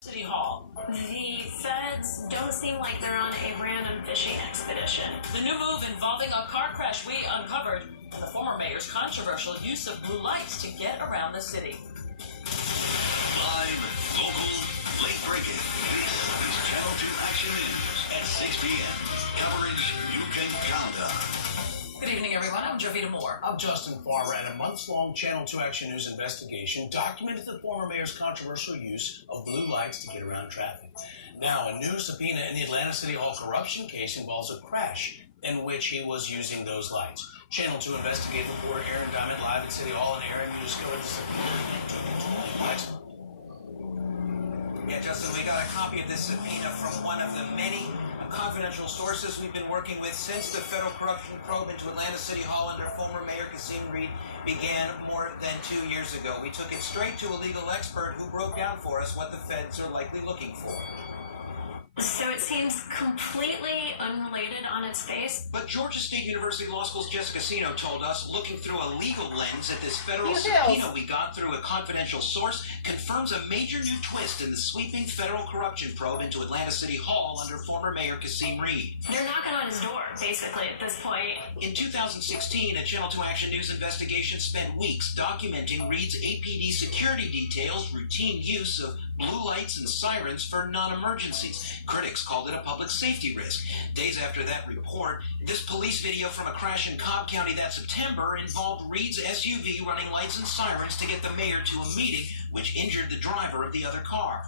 City Hall. The feds don't seem like they're on a random fishing expedition. The new move involving a car crash we uncovered, and the former mayor's controversial use of blue lights to get around the city. Live, local, late breaking. This is Channel 2 Action News at 6 p.m. Coverage you can count on. Good evening, everyone. I'm Jovita Moore. I'm Justin Farber, and a months-long Channel 2 Action News investigation documented the former mayor's controversial use of blue lights to get around traffic. Now, a new subpoena in the Atlanta City Hall corruption case involves a crash in which he was using those lights. Channel 2 investigative reporter Aaron Diamond live at City Hall, and Aaron, you discovered the subpoena and took it to lights. Yeah, Justin, we got a copy of this subpoena from one of the many confidential sources we've been working with since the federal corruption probe into Atlanta City Hall under former Mayor Kasim Reed began more than 2 years ago. We took it straight to a legal expert who broke down for us what the feds are likely looking for. So it seems completely unrelated on its face. But Georgia State University Law School's Jessica Sino told us looking through a legal lens at this federal subpoena we got through a confidential source confirms a major new twist in the sweeping federal corruption probe into Atlanta City Hall under former Mayor Kasim Reed. They're knocking on his door, basically, at this point. In 2016, a Channel 2 Action News investigation spent weeks documenting Reed's APD security details' routine use of blue lights and sirens for non-emergencies. Critics called it a public safety risk. Days after that report, this police video from a crash in Cobb County that September involved Reed's SUV running lights and sirens to get the mayor to a meeting, which injured the driver of the other car.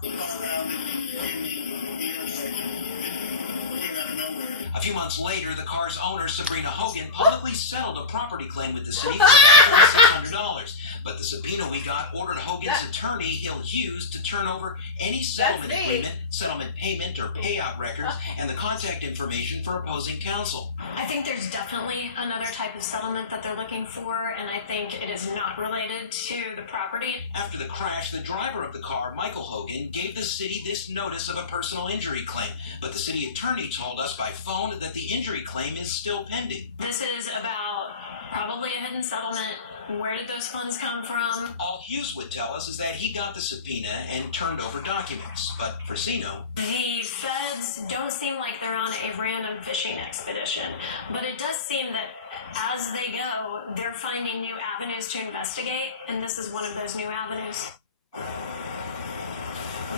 A few months later, the car's owner, Sabrina Hogan, publicly settled a property claim with the city for $600. But the subpoena we got ordered Hogan's attorney, Hill Hughes, to turn over any settlement agreement, settlement payment, or payout records, and the contact information for opposing counsel. I think there's definitely another type of settlement that they're looking for, and I think it is not related to the property. After the crash, the driver of the car, Michael Hogan, gave the city this notice of a personal injury claim. But the city attorney told us by phone that the injury claim is still pending. This is about probably a hidden settlement. Where did those funds come from? All Hughes would tell us is that he got the subpoena and turned over documents. But for Sino, the feds don't seem like they're on a random fishing expedition, but it does seem that as they go, they're finding new avenues to investigate, and this is one of those new avenues.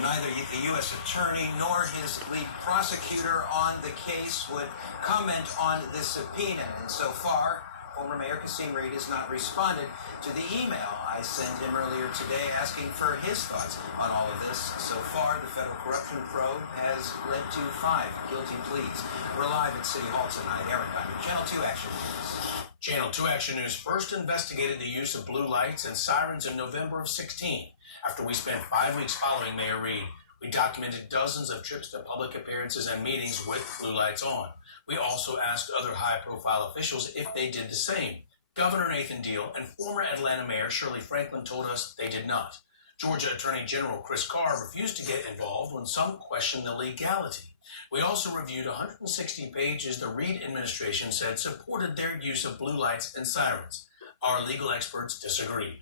neither the U.S. attorney nor his lead prosecutor on the case would comment on this subpoena. And so far, former Mayor Kasim Reed has not responded to the email I sent him earlier today asking for his thoughts on all of this. So far, the federal corruption probe has led to 5 guilty pleas. We're live at City Hall tonight. Aaron Diamond, Channel 2 Action News. Channel 2 Action News first investigated the use of blue lights and sirens in November of 2016. After we spent 5 weeks following Mayor Reed, we documented dozens of trips to public appearances and meetings with blue lights on. We also asked other high-profile officials if they did the same. Governor Nathan Deal and former Atlanta Mayor Shirley Franklin told us they did not. Georgia Attorney General Chris Carr refused to get involved when some questioned the legality. We also reviewed 160 pages the Reed administration said supported their use of blue lights and sirens. Our legal experts disagreed.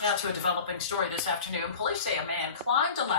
Now to a developing story this afternoon. Police say a man climbed a ladder